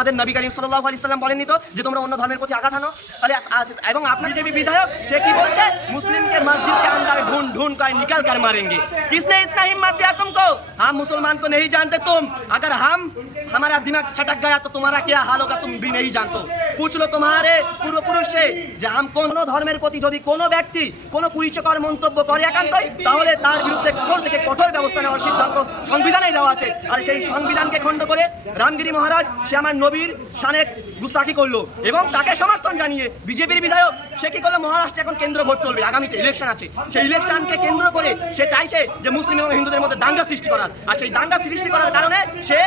আমাদের নবী করিম সাল্লাল্লাহু আলাইহি সাল্লাম বলেননি তো যে তোমরা অন্য ধর্মের প্রতি আঘাত আনো তাহলে আ- এবং আপনার যে বিধায়ক সে কি বলছে মুসলিম के मस्जिद के अंदर ढूंढ ढूंढ कर निकल कर मारेंगे किसने इतना हिम्मत दिया तुमको हम मुसलमान को नहीं जानते तुम अगर हम हमारा दिमाग छटक गया तो तुम्हारा क्या हाल होगा तुम भी नहीं जानते पूछ लो तुम्हारे পূর্বপুরুষ সে যে আম কোন ধর্মের প্রতি যদি কোনো ব্যক্তি কোনো কুইচকর মন্তব্য করে একান্তই তাহলে তার বিরুদ্ধে কঠোর থেকে কঠোর ব্যবস্থা নেওয়ার সিদ্ধান্ত সংবিধানেই দেওয়া আছে আর সেই সংবিধানকে খণ্ড করে রামগিরি মহারাজ সে আমার নবীর শানে গুস্তাকি করলো এবং তাকে সমর্থন জানিয়ে বিজেপির বিধায়ক সে কি করলো মহারাষ্ট্রে এখন কেন্দ্র ভোট চলবে আগামীতে ইলেকশন আছে সেই ইলেকশনকে কেন্দ্র করে সে চাইছে যে মুসলিম এবং হিন্দুদের মধ্যে দাঙ্গা সৃষ্টি করার আর সেই দাঙ্গা সৃষ্টি করার কারণে সে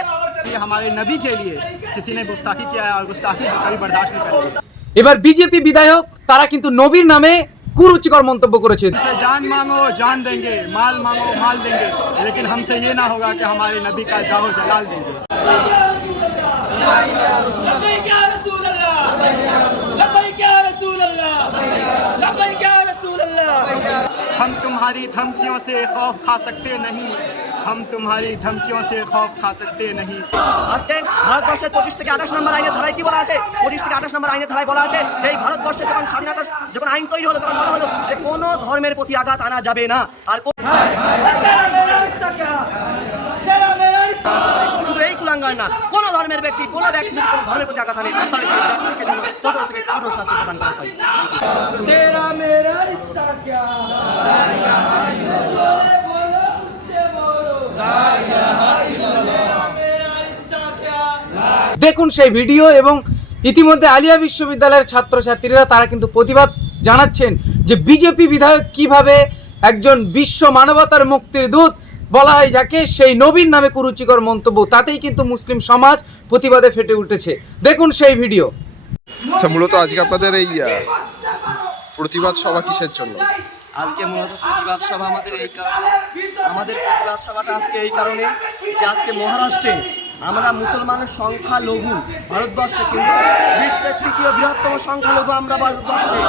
ये हमारे नबी के लिए किसी ने गुस्ताखी किया है और गुस्ताखी हम कभी बर्दाश्त नहीं करेंगे এবার বিজেপি বিধায়ক তারা কিন্তু নবীর নামে কুরুচিকর মন্তব্য করেছে से जान मांगो जान देंगे माल मांगो माल देंगे लेकिन हमसे ये ना होगा कि हमारे नबी का जाहो जलाल देंगे लब्बैक या रसूल अल्लाह लब्बैक या रसूल अल्लाह लब्बैक या रसूल अल्लाह हम तुम्हारी धमकियों से खौफ खा सकते नहीं हम तुम्हारी धमकियों से खौफ खा सकते नहीं আজকে ভারতবর্ষের পঁচিশ থেকে আঠাশ নম্বর আইনের ধারায় কি বলা আছে পঁচিশ থেকে আঠাশ নম্বর আইনের ধারায় বলা আছে যে এই ভারতবর্ষে যখন স্বাধীনতা যখন আইন তৈরি হলো তখন বলা হলো যে কোনো ধর্মের প্রতি আঘাত আনা যাবে না আর কোন- সংজ্ঞায় না। কোনো ধর্মের ব্যক্তি কোনো ব্যক্তি কোনো ধর্মের প্রতি আঘাত আনে তাহলে কঠোর শাস্তি প্রদান করা হয়। দেখুন সেই ভিডিও এবং ইতিমধ্যে আলিয়া বিশ্ববিদ্যালয়ের ছাত্রছাত্রীরা তারা কিন্তু প্রতিবাদ জানাচ্ছেন যে বিজেপি বিধায়ক কীভাবে একজন বিশ্ব মানবতার মুক্তির দূত বলা হয় যাকে সেই নবীন নামে কুরুচিকর মন্তব্য তাতেই কিন্তু মুসলিম সমাজ প্রতিবাদে ফেটে উঠেছে। দেখুন সেই ভিডিও। আচ্ছা মূলত আজকে আপনাদের এই প্রতিবাদ সভা কিসের জন্য? আজকে মূলত প্রতিবাদ সভা আমাদের এই কারণে। আমাদের প্রতিবাদ সভাটা আজকে এই কারণে যে আজকে মহারাষ্ট্রে আমরা মুসলমানের সংখ্যা লঘু ভারতবর্ষে কিন্তু বিশ্বের তৃতীয় বৃহত্তম সংখ্যালঘু আমরা ভারতবর্ষে।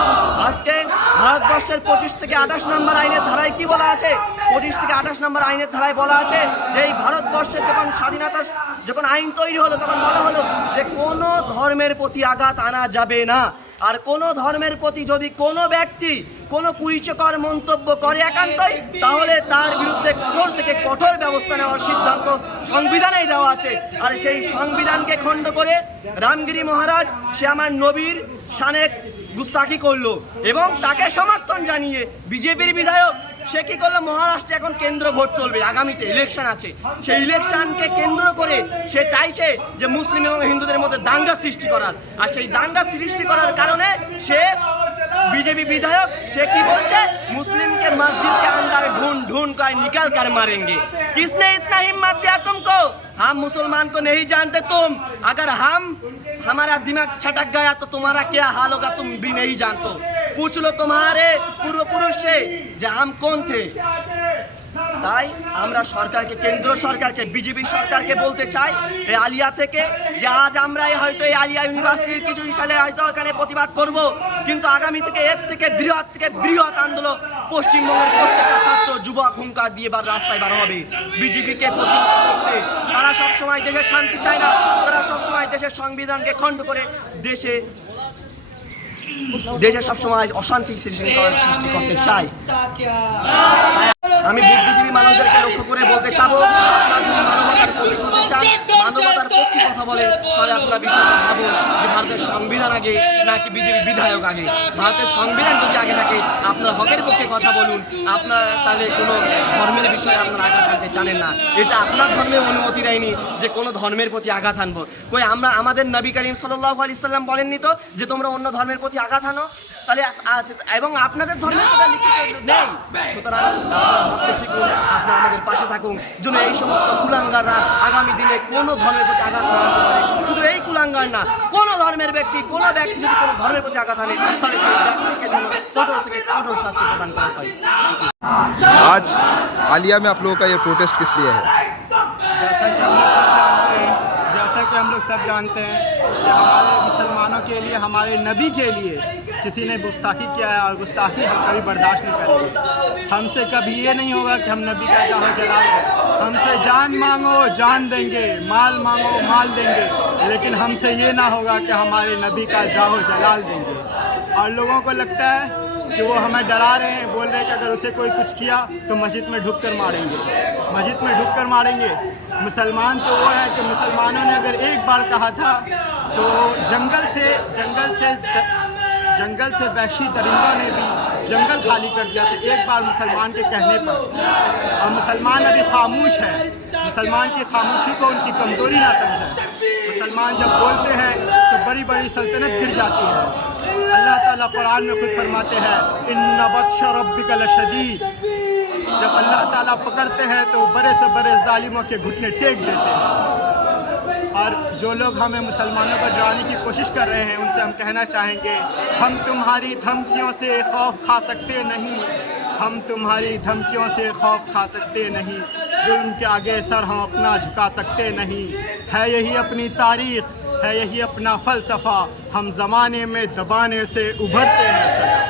আজকে ভারতবর্ষের পঁচিশ থেকে আঠাশ নম্বর আইনের ধারায় কি বলা আছে? পঁচিশ থেকে আঠাশ নম্বর আইনের ধারায় বলা আছে যে এই ভারতবর্ষের যখন স্বাধীনতা, যখন আইন তৈরি হলো, তখন বলা হলো যে কোনো ধর্মের প্রতি আঘাত আনা যাবে না। আর কোনো ধর্মের প্রতি যদি কোনো ব্যক্তি কোনো কুইচকর মন্তব্য করে একান্তই, তাহলে তার বিরুদ্ধে কঠোর থেকে কঠোর ব্যবস্থা নেওয়ার সিদ্ধান্ত সংবিধানেই দেওয়া আছে। আর সেই সংবিধানকে খণ্ড করে রামগিরি মহারাজ, সে আমার নবীর শানে গুস্তাকি করল এবং তাকে সমর্থন জানিয়ে বিজেপির বিধায়ক, সে কি করল? মহারাষ্ট্রে এখন কেন্দ্র ভোট চলবে, আগামীতে ইলেকশন আছে। সেই ইলেকশনকে কেন্দ্র করে সে চাইছে যে মুসলিম এবং হিন্দুদের মধ্যে দাঙ্গা সৃষ্টি করার। আর সেই দাঙ্গা সৃষ্টি করার বিজেপি বিধায়ক সে কি বলছে মুসলিমকে মসজিদ কে আন্দার ঢুন ঢুন কর নিকাল কর মারেঙ্গে কিসনে ইতনা হিম্মত দিয়া তুমকো हम मुसलमान को नहीं जानते तुम अगर हम हमारा दिमाग छटक गया तो तुम्हारा क्या हाल होगा तुम भी नहीं जानते पूछ लो तुम्हारे पूर्व पुरुष से जहाँ हम कौन थे তাই আমরা সরকারকে, কেন্দ্র সরকারকে, বিজেপি সরকারকে বলতে চাই এই আলিয়া থেকে যে আজ আমরাই হয়তো এই আলিয়া ইউনিভার্সিটির কিছু সালে হয়তো এখানে প্রতিবাদ করব, কিন্তু আগামী থেকে এর থেকে বৃহৎ থেকে বৃহৎ আন্দোলন পশ্চিমবঙ্গের প্রত্যেকটা ছাত্র, যুবক হুঙ্কার দিয়ে বার রাস্তায় বার হবে। বিজেপিকে করতে তারা সবসময় দেশের শান্তি চায় না, তারা সবসময় দেশের সংবিধানকে খণ্ড করে দেশে দেশে সবসময় অশান্তি সৃষ্টি করতে চায়। আমি বুদ্ধিজীবী মানুষদেরকে লক্ষ্য করে বলতে চাবো মানবতার পক্ষে হতে চান, মানবতার পক্ষে কথা বলে তাহলে আপনারা বিষয়টা ভাবুন যে ভারতের সংবিধান আগে নাকি বিজেপি বিধায়ক আগে। ভারতের সংবিধান যদি আগে থাকে, আপনার হকের পক্ষে কথা বলুন, আপনার তাহলে কোনো ধর্মের বিষয়ে আপনার আঘাত আনতে জানেন না। এটা আপনার ধর্মে অনুমতি দেয়নি যে কোনো ধর্মের প্রতি আঘাত আনব কই আমরা আমাদের নবী করিম সাল্লাহ আলি সাল্লাম বলেননি তো যে তোমরা অন্য ধর্মের প্রতি আঘাত আনো তাহলে আছে এবং আপনাদের ধর্মে কথা লিখিত নেই সুতরাং ভক্ত শিখুন আপনি আমাদের পাশে থাকুন যেন এই সমস্ত কুলাঙ্গাররা আগামী দিনে কোনো ধর্মের প্রতি আঘাত না শুধু এই কুলাঙ্গার না কোন ধর্মের ব্যক্তি কোন ব্যক্তি যদি কোনো ধর্মের প্রতি আঘাত আনে তাহলে শাস্তি প্রদান করা হয় آج حالیہ میں آپ لوگوں کا یہ ہے کہ ہم لوگ جیسا کہ ہم لوگ سب جانتے ہیں کہ ہمارے مسلمانوں کے لیے ہمارے نبی کے لیے کسی نے گستاخی کیا ہے اور گستاخی ہم کبھی برداشت نہیں کریں گے۔ ہم سے کبھی یہ نہیں ہوگا کہ ہم نبی کا جاہو جلال ہم سے جان مانگو، جان دیں گے، مال مانگو، مال دیں گے۔ لیکن ہم سے یہ نہ ہوگا کہ ہمارے نبی کا جاہو جلال دیں گے۔ اور لوگوں کو لگتا ہے کہ وہ ہمیں ڈرا رہے ہیں، بول رہے ہیں کہ اگر اسے کوئی کچھ کیا تو مسجد میں ڈھک کر ماریں گے۔ مسجد میں ڈھک کر ماریں گے۔ مسلمان تو وہ ہے کہ مسلمانوں نے اگر ایک بار کہا تھا تو جنگل سے جنگل سے جنگل سے وحشی درندوں نے بھی جنگل خالی کر دیا تھا ایک بار مسلمان کے کہنے پر۔ اور مسلمان ابھی خاموش ہے مسلمان کی خاموشی کو ان کی کمزوری نہ سمجھیں۔ مسلمان جب بولتے ہیں تو بڑی بڑی سلطنت گر جاتی ہے۔ اللہ تعالیٰ قرآن میں خود فرماتے ہیں، ان بدش ربک لشدید۔ جب اللہ تعالیٰ پکڑتے ہیں تو بڑے سے بڑے ظالموں کے گھٹنے ٹیک دیتے ہیں۔ جو لوگ ہمیں مسلمانوں کو ڈرانے کی کوشش کر رہے ہیں، ان سے ہم کہنا چاہیں گے، ہم تمہاری دھمکیوں سے خوف کھا سکتے نہیں۔ ہم تمہاری دھمکیوں سے خوف کھا سکتے نہیں۔ ظلم کے آگے سر ہم اپنا جھکا سکتے نہیں۔ ہے یہی اپنی تاریخ، ہے یہی اپنا فلسفہ۔ ہم زمانے میں دبانے سے ابھرتے ہیں۔ سر